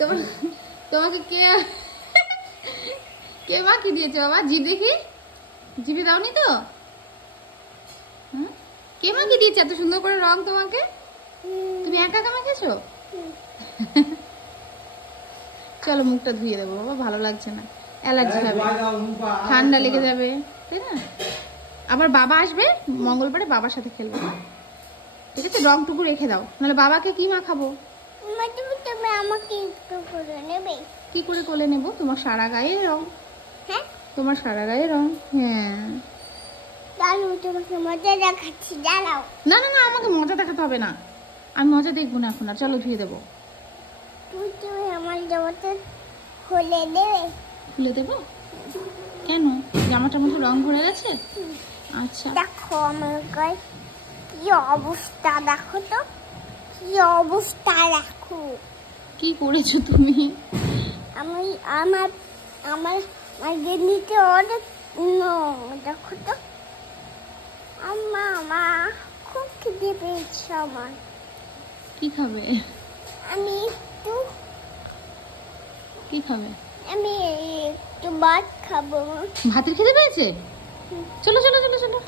তোমাকে কে কে মাখিয়ে দিয়েছে বাবা? জিভ দেখি, জিভে দাওনি তো? কে মাখিয়ে দিয়েছে এত সুন্দর করে রং তোমাকে? তুমি একা একা মাখিয়েছো? চলো মুখটা ধুয়ে দেবো বাবা, ভালো লাগছে না, অ্যালার্জি হবে, ঠান্ডা লেগে যাবে, তাই না? আবার বাবা আসবে মঙ্গলবারে, বাবার সাথে খেলবে, ঠিক আছে? রংটুকু রেখে দাও, নাহলে বাবাকে কি মাখাবো? আমাকে একটু করে নেবে? কি করে কোলে নেবো? তোমার সারা গায়ে রং। হ্যাঁ, তোমার সারা গায়ে রং। হ্যাঁ, তোমাকে মজা দেখাচ্ছি, দাঁড়াও। না না না, আমাকে মজা দেখাতে হবে না, আমি মজা দেখবো না এখন আর। চলো ধুয়ে দেবো। তুমি আমার জামাটা খুলে দেবে? খুলে দেবো? কেন? জামাটার মধ্যে রং ভরে গেছে? আচ্ছা, দেখো আমার গায়ে কি অবস্থা, দেখো তো কি অবস্থা, দেখো কি করেছো তুমি? আমি আমার আমার গেঞ্জিতে অনেক দেখো তো। মা খুব খিদে পেয়েছে আমার। কি খাবে? আমি একটু কি খাবে? আমি একটু ভাত খাবো। ভাতের খেতে পেয়েছে? চলো চলো চলো চলো।